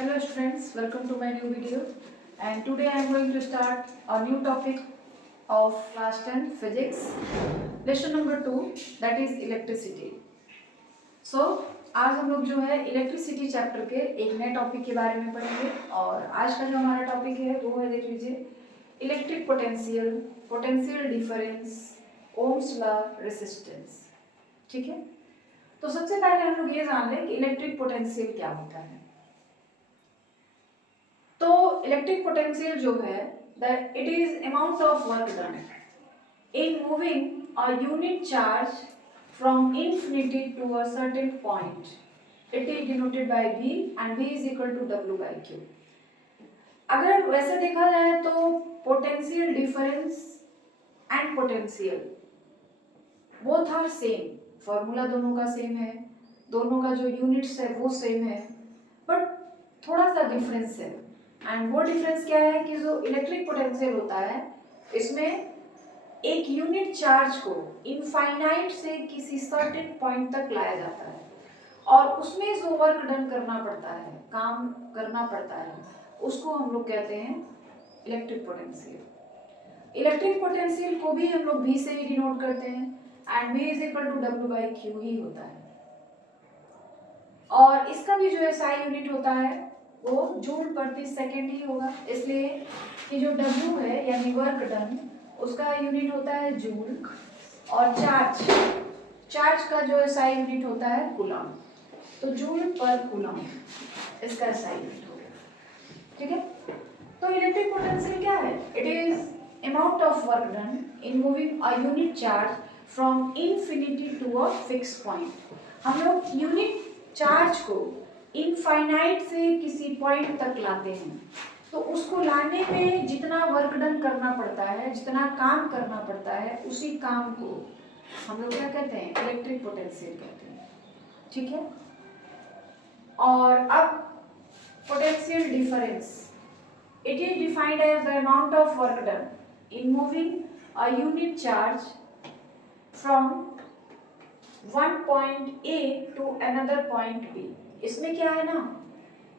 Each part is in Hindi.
Hello students, welcome to my new video, and today I am going to start a new topic of class 10 physics, lesson number 2, that is electricity. So आज हम लोग जो है इलेक्ट्रिसिटी चैप्टर के एक नए टॉपिक के बारे में पढ़ेंगे और आज का जो हमारा टॉपिक है वो है, देख लीजिए, electric potential, potential difference, Ohm's law, resistance. ठीक है, तो सबसे पहले हम लोग ये जान लें कि इलेक्ट्रिक पोटेंशियल क्या होता है। तो इलेक्ट्रिक पोटेंशियल जो है that it is amount of work done in moving a unit charge from infinity to a certain point. It is denoted by v and v is equal to w by q। अगर वैसे देखा जाए तो potential difference and potential both are same, formula दोनों का सेम है, दोनों का जो यूनिट्स है वो सेम है, बट थोड़ा सा डिफरेंस है। एंड वो डिफरेंस क्या है कि जो इलेक्ट्रिक पोटेंशियल होता है इसमें एक यूनिट चार्ज को इनफाइनाइट से किसी सर्टेन पॉइंट तक लाया जाता है और उसमें जो वर्क डन करना पड़ता है, काम करना पड़ता है, उसको हम लोग कहते हैं इलेक्ट्रिक पोटेंशियल। इलेक्ट्रिक पोटेंशियल को भी हम लोग v से ही डिनोट करते हैं and v is equal to w by q ही होता है। और इसका भी जो है SI यूनिट होता है वो जूल प्रति सेकेंड ही होगा, इसलिए कि जो W है यानी वर्क डन उसका यूनिट होता है जूल और चार्ज का जो SI यूनिट होता है कूलम, तो जूल पर कूलम इसका SI यूनिट हो गया। ठीक है, तो इलेक्ट्रिक पोटेंशियल क्या है? It is amount of work done in moving a unit charge from infinity to a fix point. हम लोग यूनिट चार्ज को इनफाइनाइट से किसी पॉइंट तक लाते हैं, तो उसको लाने में जितना वर्क डन करना पड़ता है, जितना काम करना पड़ता है, उसी काम को हम लोग क्या कहते हैं? इलेक्ट्रिक पोटेंशियल कहते हैं। ठीक है, और अब potential difference, it is defined as the amount of work done in moving a unit charge from one point A to another point B। इसमें क्या है ना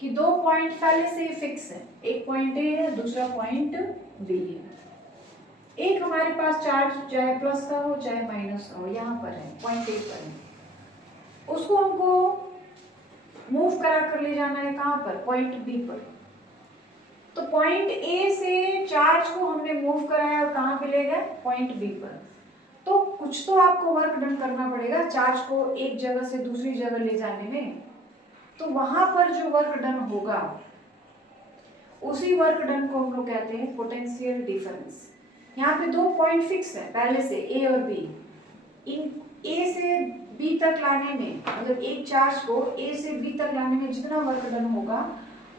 कि दो पॉइंट पहले से ही फिक्स है, एक पॉइंट A है, दूसरा पॉइंट B है। एक हमारे पास चार्ज चाहे प्लस का हो चाहे माइनस का हो, यहाँ पर है, पॉइंट A पर है, उसको हमको मूव करा कर ले जाना है कहाँ पर? पॉइंट B पर। तो पॉइंट A से चार्ज को हमने मूव कराया और कहाँ पे ले गए? पॉइंट B पर। तो कुछ तो आपको वर्क डन करना पड़ेगा चार्ज को एक जगह से दूसरी जगह ले जाने में, तो वहां पर जो वर्क डन होगा उसी वर्क डन को हम लोग कहते हैं पोटेंशियल डिफरेंस। यहाँ पे दो पॉइंट फिक्स है पहले से, A और B। इन A से B तक लाने में, मतलब एक चार्ज को A से B तक लाने में जितना वर्क डन होगा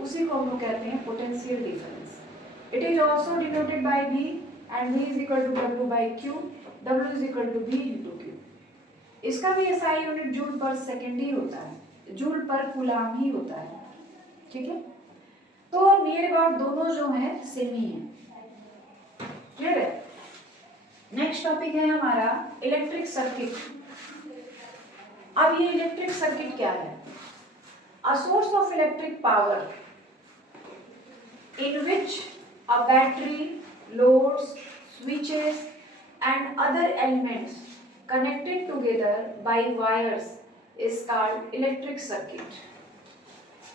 उसी को हम लोग कहते हैं potential difference. It is also denoted by V and V is equal to W by Q, W is equal to V into Q। इसका भी SI यूनिट जूल पर सेकेंड ही होता है, जूल पर कूलाम ही होता है। ठीक है, तो नियर अबाउट दोनों जो हैं सेम ही हैं। क्लियर है? नेक्स्ट टॉपिक है हमारा इलेक्ट्रिक सर्किट। अब ये इलेक्ट्रिक सर्किट क्या है? A source of electric power in which a battery, loads, switches and other elements connected together by wires is called electric circuit.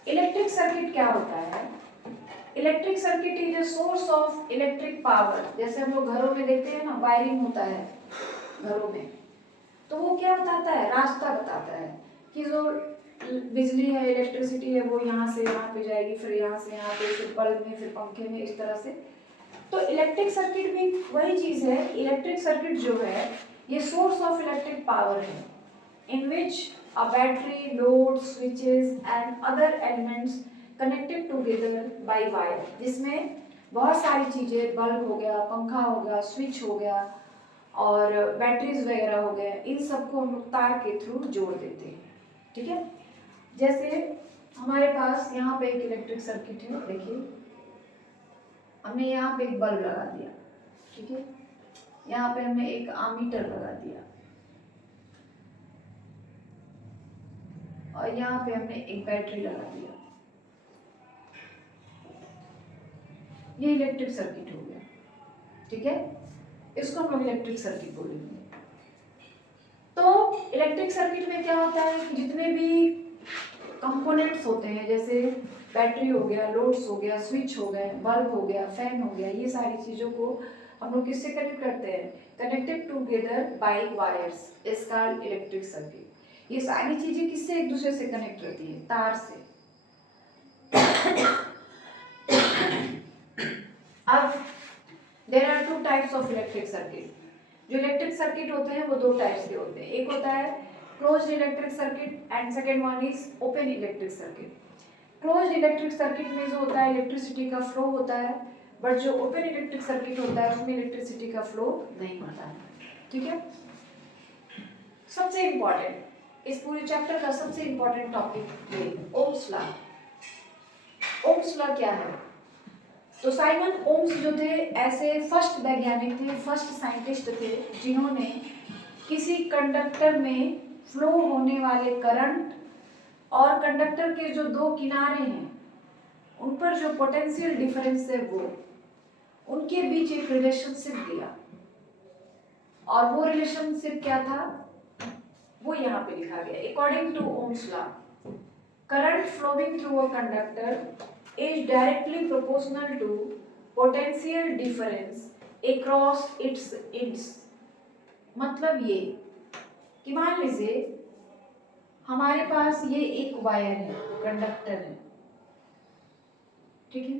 Electric circuit क्या होता है? Electric circuit is a source of electric power। जैसे हम लोग घरों में देखते हैं ना, वायरिंग होता है घरों में, तो वो क्या बताता है? रास्ता बताता है कि जो बिजली है, इलेक्ट्रिसिटी है, वो यहाँ से यहाँ पे जाएगी, फिर यहाँ से यहाँ पे, फिर बल्ब में, फिर पंखे में, इस तरह से। तो इलेक्ट्रिक सर्किट भी वही चीज है। इलेक्ट्रिक सर्किट जो है ये सोर्स ऑफ इलेक्ट्रिक पावर है in which a battery, load, switches and other elements connected together by wire, जिसमें बहुत सारी चीजें, बल्ब हो गया, पंखा हो गया, स्विच हो गया और बैटरीज वगैरह हो गए, इन सबको हम लोग तार के थ्रू जोड़ देते हैं। ठीक है, जैसे हमारे पास यहाँ पे एक इलेक्ट्रिक सर्किट है, देखिए हमने यहाँ पे एक बल्ब लगा दिया, ठीक है, यहाँ पे हमने एक आमीटर लगा दिया और यहाँ पे हमने एक बैटरी लगा दिया। ये इलेक्ट्रिक सर्किट हो गया, ठीक है, इसको हम लोग इलेक्ट्रिक सर्किट बोलेंगे। तो इलेक्ट्रिक सर्किट में क्या होता है कि जितने भी कंपोनेंट्स होते हैं, जैसे बैटरी हो गया, लोड्स हो गया, स्विच हो गए, बल्ब हो गया, फैन हो गया, ये सारी चीजों को हम लोग किससे कनेक्ट करते हैं, connected together bye wires, is called electric circuit. ये सारी चीजें किससे एक दूसरे से कनेक्ट रहती है, तार से। अब there are two types of electric circuit. जो इलेक्ट्रिक सर्किट होते हैं वो दो टाइप्स के होते हैं, एक होता है closed electric circuit and second one is open electric circuit. Closed electric circuit में जो होता है इलेक्ट्रिसिटी का फ्लो होता है, बट जो ओपन इलेक्ट्रिक सर्किट होता है उसमें इलेक्ट्रिसिटी का फ्लो नहीं होता है, ठीक है। सबसे इंपॉर्टेंट इस पूरे चैप्टर का सबसे इंपॉर्टेंट टॉपिक ये ओम्स लॉ। ओम्स लॉ क्या है? तो साइमन ओम्स जो थे ऐसे फर्स्ट वैज्ञानिक थे, फर्स्ट साइंटिस्ट थे जिन्होंने किसी कंडक्टर में फ्लो होने वाले करंट और कंडक्टर के जो दो किनारे हैं उन पर जो पोटेंशियल डिफरेंस है वो उनके बीच एक रिलेशनशिप दिया। और वो रिलेशनशिप क्या था वो यहाँ पे लिखा गया। According to Ohm's law, current flowing through a conductor is directly proportional to potential difference across its ends। मतलब ये कि मान लीजिए हमारे पास ये एक वायर है, कंडक्टर है, ठीक है।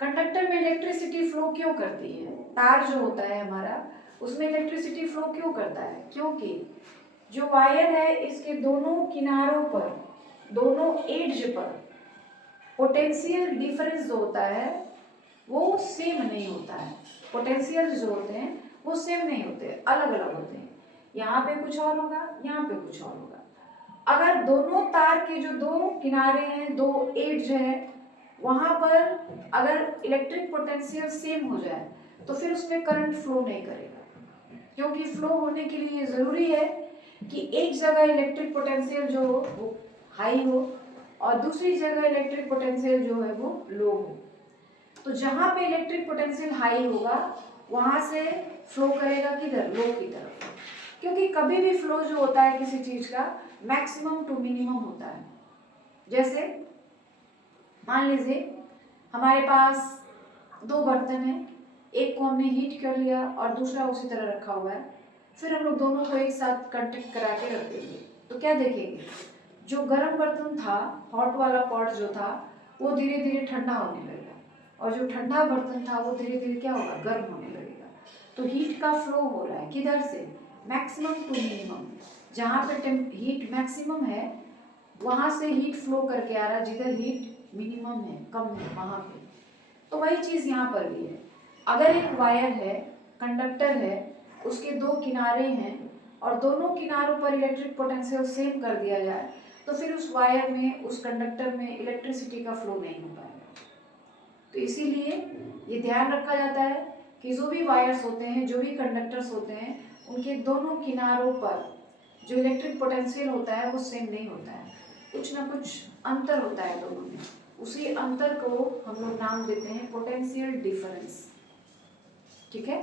कंडक्टर में इलेक्ट्रिसिटी फ्लो क्यों करती है? तार जो होता है हमारा उसमें इलेक्ट्रिसिटी फ्लो क्यों करता है? क्योंकि जो वायर है इसके दोनों किनारों पर, दोनों एड्ज पर पोटेंशियल डिफरेंस जो होता है वो सेम नहीं होता है। पोटेंशियल जो होते हैं वो सेम नहीं होते, अलग अलग होते हैं। यहाँ पे कुछ और होगा, यहाँ पे कुछ और होगा। अगर दोनों तार के जो दो किनारे हैं, दो एड्ज है, वहां पर अगर इलेक्ट्रिक पोटेंशियल सेम हो जाए तो फिर उसमें करंट फ्लो नहीं करेगा, क्योंकि फ्लो होने के लिए जरूरी है कि एक जगह इलेक्ट्रिक पोटेंशियल जो हो वो हाई हो और दूसरी जगह इलेक्ट्रिक पोटेंशियल जो है वो लो हो। तो जहां पे इलेक्ट्रिक पोटेंशियल हाई होगा वहां से फ्लो करेगा किधर, लो की तरफ, क्योंकि कभी भी फ्लो जो होता है किसी चीज का मैक्सिमम टू मिनिमम होता है। जैसे मान लीजिए हमारे पास दो बर्तन है, एक को हमने हीट कर लिया और दूसरा उसी तरह रखा हुआ है, फिर हम लोग दोनों को एक साथ कांटेक्ट करा के रख देंगे तो क्या देखेंगे, जो गर्म बर्तन था, हॉट वाला पॉट जो था वो धीरे धीरे ठंडा होने लगेगा और जो ठंडा बर्तन था वो धीरे धीरे क्या होगा, गर्म होने लगेगा। तो हीट का फ्लो हो रहा है किधर से, मैक्सिमम टू मिनिमम। जहाँ पे हीट मैक्सिमम है वहाँ से हीट फ्लो करके आ रहा है, जिधर हीट मिनिमम है, कम है, वहाँ पे। तो वही चीज़ यहाँ पर भी है। अगर एक वायर है, कंडक्टर है, उसके दो किनारे हैं और दोनों किनारों पर इलेक्ट्रिक पोटेंशियल सेम कर दिया जाए तो फिर उस वायर में, उस कंडक्टर में इलेक्ट्रिसिटी का फ्लो नहीं हो पाएगा। तो इसीलिए ये ध्यान रखा जाता है कि जो भी वायर्स होते हैं, जो भी कंडक्टर्स होते हैं, उनके दोनों किनारों पर जो इलेक्ट्रिक पोटेंशियल होता है वो सेम नहीं होता है, कुछ ना कुछ अंतर होता है दोनों में। उसी अंतर को हम लोग नाम देते हैं पोटेंशियल डिफरेंस, ठीक है।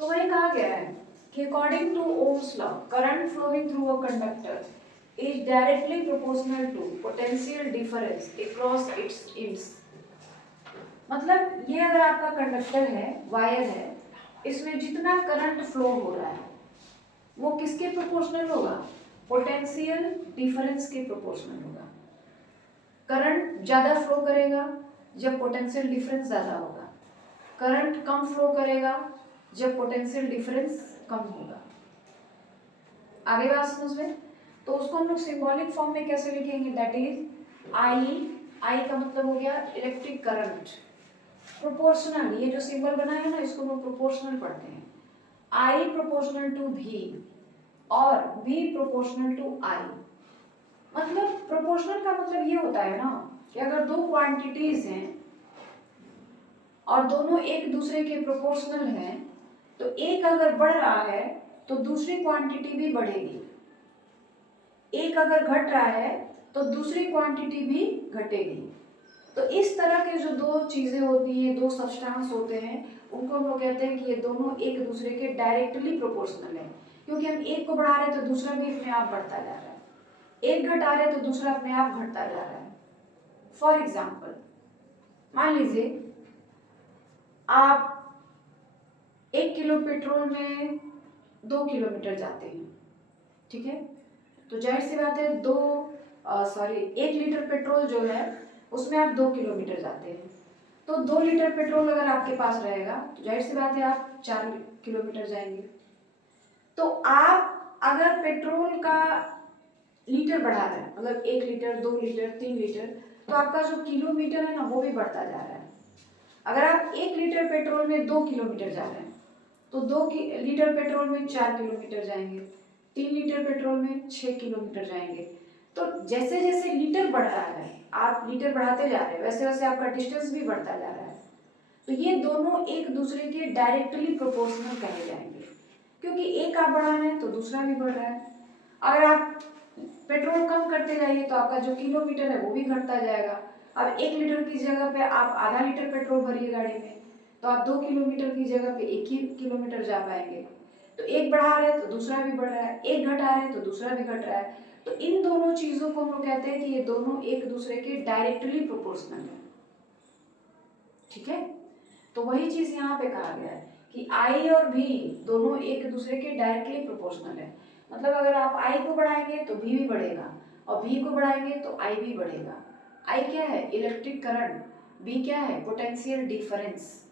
तो वही कहा गया है कि according to Ohm's law, current flowing through a conductor is directly proportional to potential difference across its ends। मतलब ये अगर आपका कंडक्टर है, वायर है, इसमें जितना करंट फ्लो हो रहा है वो किसके प्रोपोर्शनल होगा, पोटेंशियल डिफरेंस के प्रोपोर्शनल होगा। करंट ज्यादा फ्लो करेगा जब पोटेंशियल डिफरेंस ज्यादा होगा, करंट कम फ्लो करेगा जब पोटेंशियल डिफरेंस कम होगा। आगे बात समझ में? तो उसको हम लोग सिंबॉलिक फॉर्म में कैसे लिखेंगे, दैट इज आई का मतलब हो गया इलेक्ट्रिक करंट, प्रोपोर्शनल। ये जो सिंबल बना है ना इसको हम प्रोपोर्शनल पढ़ते हैं। आई प्रोपोर्शनल टू वी और वी प्रोपोर्शनल टू आई। मतलब प्रोपोर्शनल का मतलब ये होता है ना कि अगर दो क्वांटिटीज हैं और दोनों एक दूसरे के प्रोपोर्शनल हैं तो एक अगर बढ़ रहा है तो दूसरी क्वांटिटी भी बढ़ेगी, एक अगर घट रहा है तो दूसरी क्वांटिटी भी घटेगी। तो इस तरह के जो दो चीज़ें होती हैं, दो सब्सटेंस होते हैं, उनको हम लोग कहते हैं कि ये दोनों एक दूसरे के डायरेक्टली प्रोपोर्शनल है, क्योंकि हम एक को बढ़ा रहे हैं तो दूसरा भी अपने आप बढ़ता जा रहा है, एक घटा रहे हैं तो दूसरा अपने आप घटता जा रहा है। फॉर एग्जाम्पल, मान लीजिए आप 1 किलो पेट्रोल में 2 किलोमीटर जाते हैं, ठीक है, तो जाहिर सी बात है 1 लीटर पेट्रोल जो है उसमें आप 2 किलोमीटर जाते हैं, तो 2 लीटर पेट्रोल अगर आपके पास रहेगा तो जाहिर सी बात है आप 4 किलोमीटर जाएंगे। तो आप अगर पेट्रोल का लीटर बढ़ा रहे हैं, मतलब 1 लीटर, 2 लीटर, 3 लीटर, तो आपका जो किलोमीटर है ना वो भी बढ़ता जा रहा है। अगर आप 1 लीटर पेट्रोल में 2 किलोमीटर जा रहे हैं तो 2 लीटर पेट्रोल में 4 किलोमीटर जाएंगे, 3 लीटर पेट्रोल में 6 किलोमीटर जाएंगे। तो जैसे जैसे लीटर बढ़ रहा है, आप लीटर बढ़ाते जा रहे हैं, वैसे वैसे आपका डिस्टेंस भी बढ़ता जा रहा है। तो ये दोनों एक दूसरे के डायरेक्टली प्रोपोर्शनल कहे जाएंगे, क्योंकि एक आप बढ़ा रहे हैं तो दूसरा भी बढ़ रहा है। अगर आप पेट्रोल कम करते जाइए तो आपका जो किलोमीटर है वो भी घटता जाएगा। अब 1 लीटर की जगह पे आप आधा लीटर पेट्रोल भरिए गाड़ी में, तो आप 2 किलोमीटर की जगह पे 1 ही किलोमीटर जा पाएंगे। तो एक बढ़ा रहे हैं तो दूसरा भी बढ़ रहा है, एक घटा रहे हैं तो दूसरा भी घट रहा है। तो इन दोनों चीजों को हम लोग कहते हैं कि ये दोनों एक दूसरे के डायरेक्टली प्रोपोर्शनल है, ठीक है। तो वही चीज यहाँ पे कहा गया है कि आई और भी दोनों एक दूसरे के डायरेक्टली प्रोपोर्शनल है। मतलब अगर आप आई को बढ़ाएंगे तो भी बढ़ेगा, और भी को बढ़ाएंगे तो आई भी बढ़ेगा। आई क्या है? Electric current. बी क्या है? Potential difference.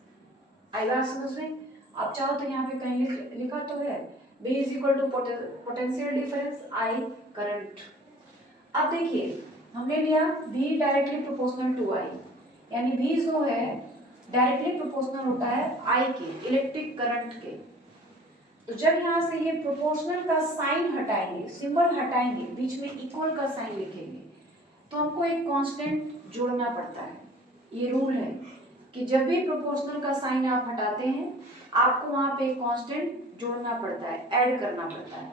आई बात समझ में? आप चाहो तो यहाँ पे कहीं लिखा तो है B is equal to potential difference I current. अब देखिए हमने लिया B directly proportional to I, यानी B जो है डायरेक्टली प्रोपोर्शनल होता है I के, इलेक्ट्रिक करंट के। तो जब यहाँ से ये प्रोपोर्शनल का साइन हटाएंगे, सिंबल हटाएंगे, बीच में इक्वल का साइन लिखेंगे, तो हमको एक कांस्टेंट जोड़ना पड़ता है। ये रूल है कि जब भी प्रोपोर्शनल का साइन आप हटाते हैं आपको वहां पे एक कांस्टेंट जोड़ना पड़ता है, ऐड करना पड़ता है।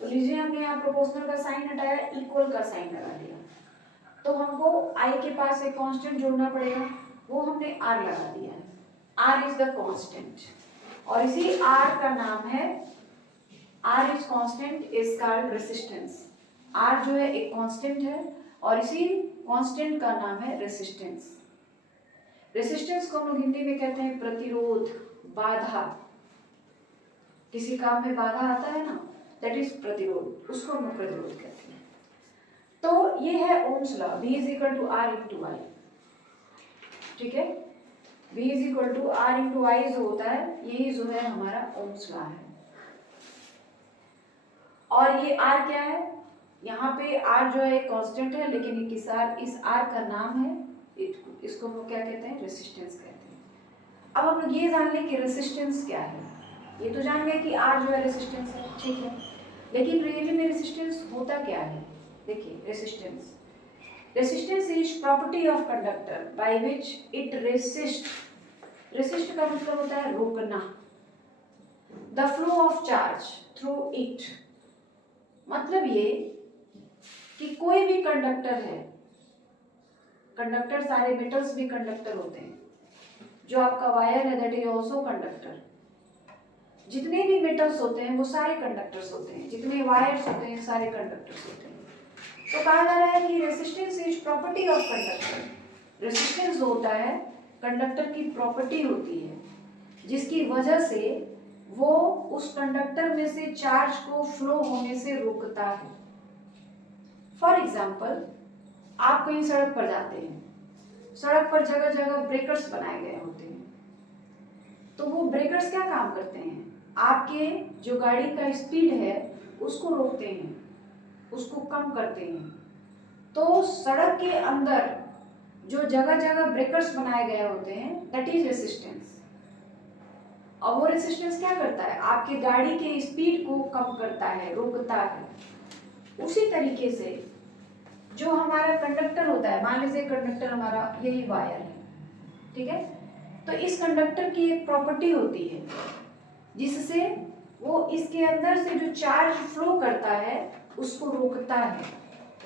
तो लीजिए हमने यहाँ प्रोपोर्शनल का साइन हटाया, इक्वल का साइन लगा दिया, तो हमको I के पास एक कांस्टेंट जोड़ना पड़ेगा, वो हमने R लगा दिया है। R इज द कांस्टेंट, और इसी R का नाम है, R is constant is called resistance. R जो है एक कांस्टेंट है और इसी कांस्टेंट का नाम है रेसिस्टेंस। रेसिस्टेंस को हम लोग हिंदी में कहते हैं प्रतिरोध, बाधा। किसी काम में बाधा आता है ना, दैट इज प्रतिरोध, उसको हम लोग प्रतिरोध कहते हैं। तो ये है ohm's law, B is equal to R into I, ठीक है। B is equal to R into I जो होता है, यही जो है हमारा ओम्स लॉ है। और ये R क्या है? यहाँ पे R जो है कांस्टेंट है, लेकिन इस R का नाम है, इसको हम लोग क्या कहते हैं? रेसिस्टेंस कहते हैं। अब हम लोग ये जान लें कि रेसिस्टेंस क्या है। ये तो जान गए कि R जो है रेसिस्टेंस है, ठीक है, लेकिन रियली में रेसिस्टेंस होता क्या है? देखिए resistance is property of conductor by which it resist. Resist का मतलब होता है रोकना, the flow of charge through it. मतलब ये कि कोई भी कंडक्टर है, कंडक्टर सारे मेटल्स भी कंडक्टर होते हैं, जो आपका वायर है दैट इज आल्सो कंडक्टर। जितने भी मेटल्स होते हैं वो सारे कंडक्टर्स होते हैं, जितने वायर्स होते हैं सारे कंडक्टर्स होते हैं। तो कहा जा रहा है कि resistance is property of conductor. Resistance जो होता है कंडक्टर की प्रॉपर्टी होती है, जिसकी वजह से वो उस कंडक्टर में से चार्ज को फ्लो होने से रोकता है। फॉर एग्जाम्पल, आप कहीं सड़क पर जाते हैं, सड़क पर जगह जगह ब्रेकर्स बनाए गए होते हैं, तो वो ब्रेकर्स क्या काम करते हैं? आपके जो गाड़ी का स्पीड है उसको रोकते हैं, उसको कम करते हैं। तो सड़क के अंदर जो जगह जगह ब्रेकर्स बनाए गए होते हैं दैट इज रेसिस्टेंस। और वो रेसिस्टेंस क्या करता है? आपकी गाड़ी के स्पीड को कम करता है, रोकता है। उसी तरीके से जो हमारा कंडक्टर होता है, मान लीजिए कंडक्टर हमारा यही वायर है, ठीक है, तो इस कंडक्टर की एक प्रॉपर्टी होती है जिससे वो इसके अंदर से जो चार्ज फ्लो करता है उसको रोकता है,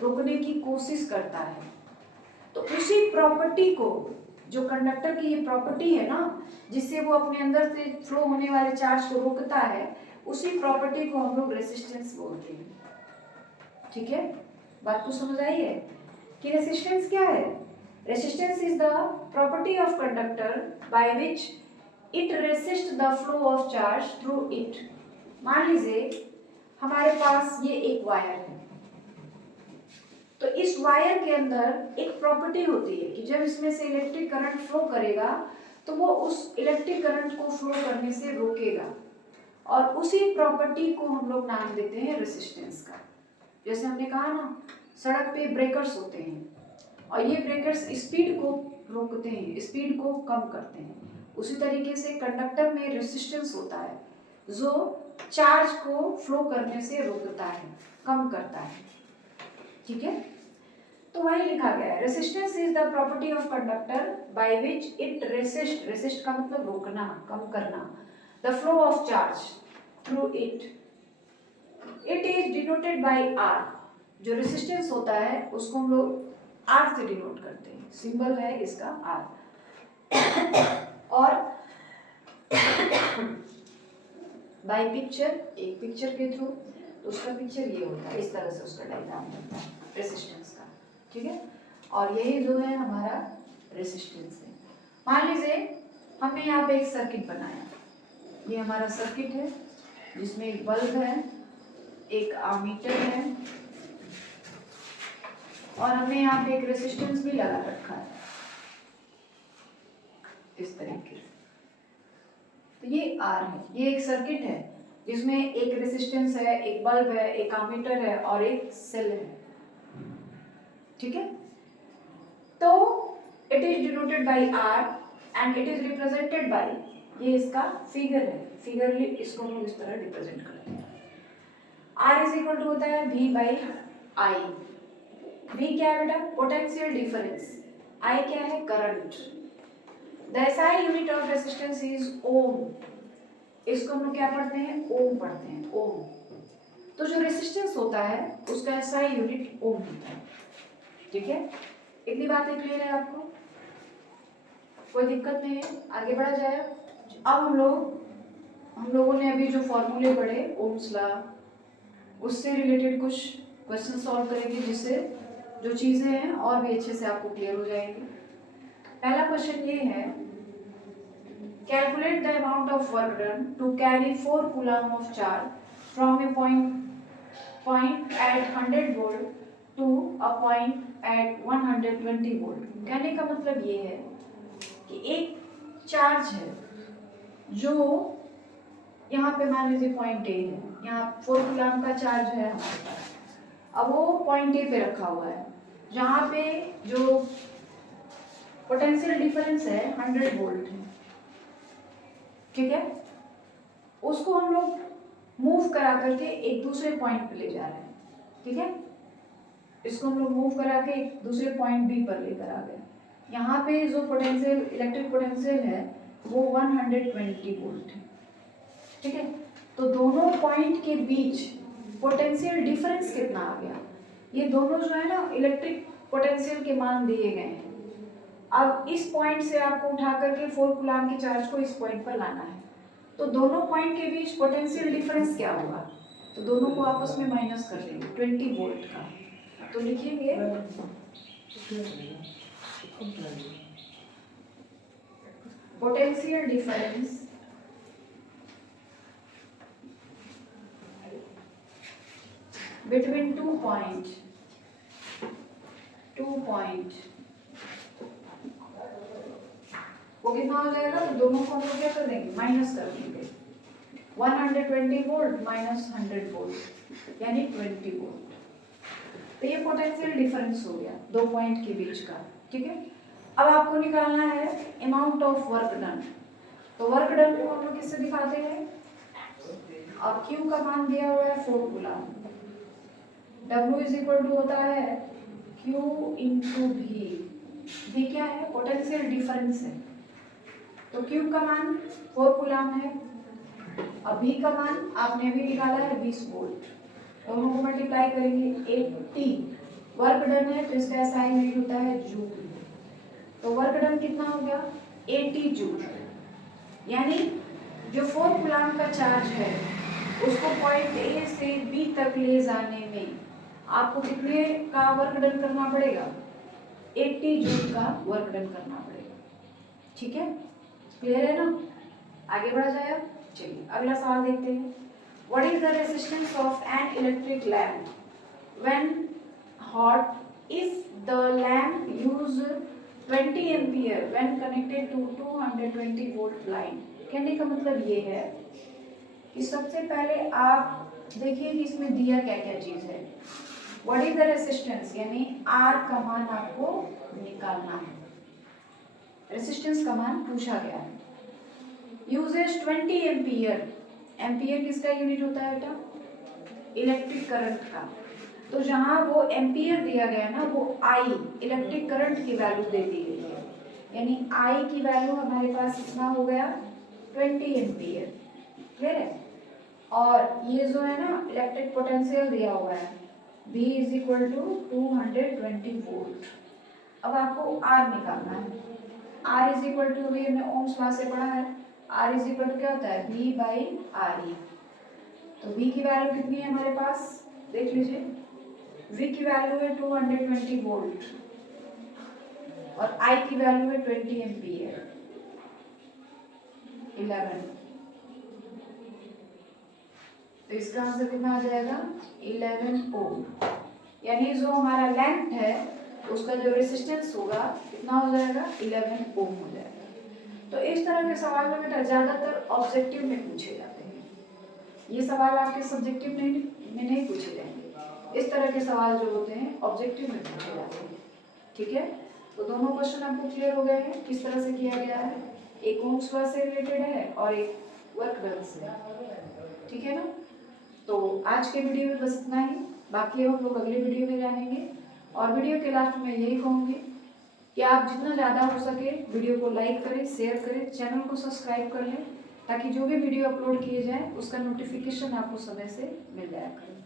रोकने की कोशिश करता है। तो उसी प्रॉपर्टी को, जो कंडक्टर की ये प्रॉपर्टी है ना, जिससे वो अपने अंदर से फ्लो होने वाले चार्ज को रोकता है, उसी प्रॉपर्टी को हम लोग रेसिस्टेंस बोलते हैं। ठीक है, बात को समझ आई है कि रेसिस्टेंस क्या है? Resistance is the property of conductor by which it resist the flow of charge through it. मान लीजिए हमारे पास ये एक वायर है, तो इस वायर के अंदर एक प्रॉपर्टी होती है कि जब इसमें से इलेक्ट्रिक करंट फ्लो करेगा तो वो उस इलेक्ट्रिक करंट को फ्लो करने से रोकेगा, और उसी प्रॉपर्टी को हम लोग नाम देते हैं रेसिस्टेंस का। जैसे हमने कहा ना, सड़क पे ब्रेकर्स होते हैं और ये ब्रेकर्स स्पीड को रोकते हैं, स्पीड को कम करते हैं। उसी तरीके से कंडक्टर में रेसिस्टेंस होता है जो चार्ज को फ्लो करने से रोकता है, कम करता है। ठीक है, तो वही लिखा गया है, resistance is the property of conductor by which it resist, resist का मतलब रोकना, कम करना, the flow of charge through it. It is denoted by R. जो रेसिस्टेंस होता है उसको हम लोग आर से डिनोट करते हैं, सिंबल है इसका आर। और बाय पिक्चर, एक पिक्चर के थ्रू, तो उसका पिक्चर ये होता है, इस तरह से उसका डायग्राम बनता है रेसिस्टेंस का। ठीक है, और यही जो है हमारा रेसिस्टेंस है। मान लीजिए हमने यहाँ पे एक सर्किट बनाया, ये हमारा सर्किट है जिसमें एक बल्ब है, एक आमीटर है, और हमने यहाँ पे एक रेसिस्टेंस भी लगा रखा है इस तरीके से। तो ये आर है, ये एक सर्किट है जिसमें एक रेसिस्टेंस है, एक बल्ब है, एक आमीटर है और एक सेल है। ठीक है, तो it is denoted by R and it is represented by, ये इसका फिगर है, फिगरली इसको हम इस तरह रिप्रेजेंट करते हैं। आर इज इक्वल टू होता है वी बाई आई। वी क्या है बेटा? Potential difference. आई क्या है? Current. The SI unit of resistance is ohm. इसको हम लोग क्या पढ़ते हैं? ओम पढ़ते हैं, ओम। तो जो रेजिस्टेंस होता है उसका एसआई यूनिट ओम होता है। ठीक है, इतनी बातें क्लियर है आपको? कोई दिक्कत नहीं है, आगे बढ़ा जाए। अब हम लोगों ने अभी जो फॉर्मूले पढ़े ओम्स लॉ, उससे रिलेटेड कुछ क्वेश्चन सॉल्व करेंगे जिससे जो चीजें हैं और भी अच्छे से आपको क्लियर हो जाएंगी। पहला क्वेश्चन ये है, calculate the amount of work done to carry 4 coulomb of charge from a point at 100 volt to a point at 120 volt. कहने का मतलब ये है कि एक चार्ज है जो यहाँ पे मान लीजिए पॉइंट ए है, यहाँ 4 कूलम का चार्ज है हमारे पास। अब वो पॉइंट ए पे रखा हुआ है, जहाँ पे जो पोटेंशियल डिफरेंस है 100 वोल्ट है। ठीक है, उसको हम लोग मूव करा करके एक दूसरे पॉइंट पे ले जा रहे हैं। ठीक है, इसको हम लोग मूव करा के एक दूसरे पॉइंट बी पर लेकर आ गए। यहाँ पे जो पोटेंशियल, इलेक्ट्रिक पोटेंशियल है वो 120 वोल्ट है। ठीक है, तो दोनों पॉइंट के बीच पोटेंशियल डिफरेंस कितना आ गया? ये दोनों जो है ना इलेक्ट्रिक पोटेंशियल के मान दिए गए हैं। अब इस पॉइंट से आपको उठा करके 4 कूलम के चार्ज को इस पॉइंट पर लाना है, तो दोनों पॉइंट के बीच पोटेंशियल डिफरेंस क्या होगा? तो दोनों को आपस में माइनस कर देंगे 20 वोल्ट का। तो लिखिए पोटेंशियल डिफरेंस between 2 points वो कितना हो जाएगा? तो दोनों को हम लोग क्या कर देंगे? माइनस कर देंगे। 120 वोल्ट माइनस 100 वोल्ट यानी 20 वोल्ट। तो ये पोटेंशियल डिफरेंस हो गया दो पॉइंट के बीच का। ठीक है, अब आपको निकालना है अमाउंट ऑफ वर्क डन। तो वर्क डन को हम लोग किससे दिखाते हैं? अब Q का मान दिया हुआ है 4 coulomb, W is equal to होता है Q इंटू V। V क्या है? पोटेंशियल डिफरेंस है। तो Q का मान 4 कूलम है, अब V का मान आपने भी निकाला है 20 वोल्ट। दोनों को मल्टीप्लाई करेंगे 80। वर्क डन है तो इसका SI यूनिट होता है जूल। वर्क डन कितना हो गया 80 जूल। यानी जो 4 कूलम्ब का चार्ज है उसको पॉइंट ए से बी तक ले जाने में आपको कितने का वर्क डन करना पड़ेगा 80 जूल का वर्क डन करना पड़ेगा। ठीक है, क्लियर है ना? आगे बढ़ा जाए अब। चलिए अगला सवाल देखते हैं। What is the resistance of an electric lamp when hot if the lamp use 20 ampere when connected to 220 volt line. कहने का मतलब ये है कि सबसे पहले आप देखिए कि इसमें दिया क्या क्या चीज है। व्हाट इज द रेजिस्टेंस यानी आर का मान आपको निकालना है। रेजिस्टेंस का मान पूछा गया है। Uses 20 ampere. एम्पियर किसका यूनिट होता है बेटा इलेक्ट्रिक करंट का। तो जहां वो एम्पियर दिया गया ना वो आई इलेक्ट्रिक करंट की वैल्यू दे दी गई है। यानी आई की वैल्यू हमारे पास कितना हो गया 20 एम्पियर। क्लियर है? और ये जो है ना इलेक्ट्रिक पोटेंशियल दिया हुआ है V is equal to 220 volt. अब आपको R निकालना है। R इज इक्वल टू अभी हमने ओम्स लॉ से पढ़ा है R इज इक्वल टू क्या होता है V बाई RE। तो V की वैल्यू कितनी है हमारे पास देख लीजिए। V की वैल्यू है 220 वोल्ट और I की वैल्यू है 20 एम्पियर 11। तो इसका आंसर कितना आ जाएगा 11 ओम। यानी जो हमारा लेंथ है उसका जो रेजिस्टेंस होगा कितना हो जाएगा 11 ओम हो जाएगा। तो इस तरह के सवाल में बेटा ज्यादातर ऑब्जेक्टिव में पूछे जाते हैं। ये सवाल आपके सब्जेक्टिव में नहीं पूछे जाएंगे। इस तरह के सवाल जो होते हैं ऑब्जेक्टिव में पूछे जाते हैं। ठीक है, तो दोनों क्वेश्चन आपको क्लियर हो गए हैं किस तरह से किया गया है। एक ओम्स लॉ से रिलेटेड है और एक वर्क डन से। ठीक है ना? तो आज के वीडियो में बस इतना ही। बाकी हम लोग अगले वीडियो में जानेंगे। और वीडियो के लास्ट में यही कहूँगी कि आप जितना ज़्यादा हो सके वीडियो को लाइक करें, शेयर करें, चैनल को सब्सक्राइब कर लें ताकि जो भी वीडियो अपलोड किए जाए उसका नोटिफिकेशन आपको समय से मिल जाया करे।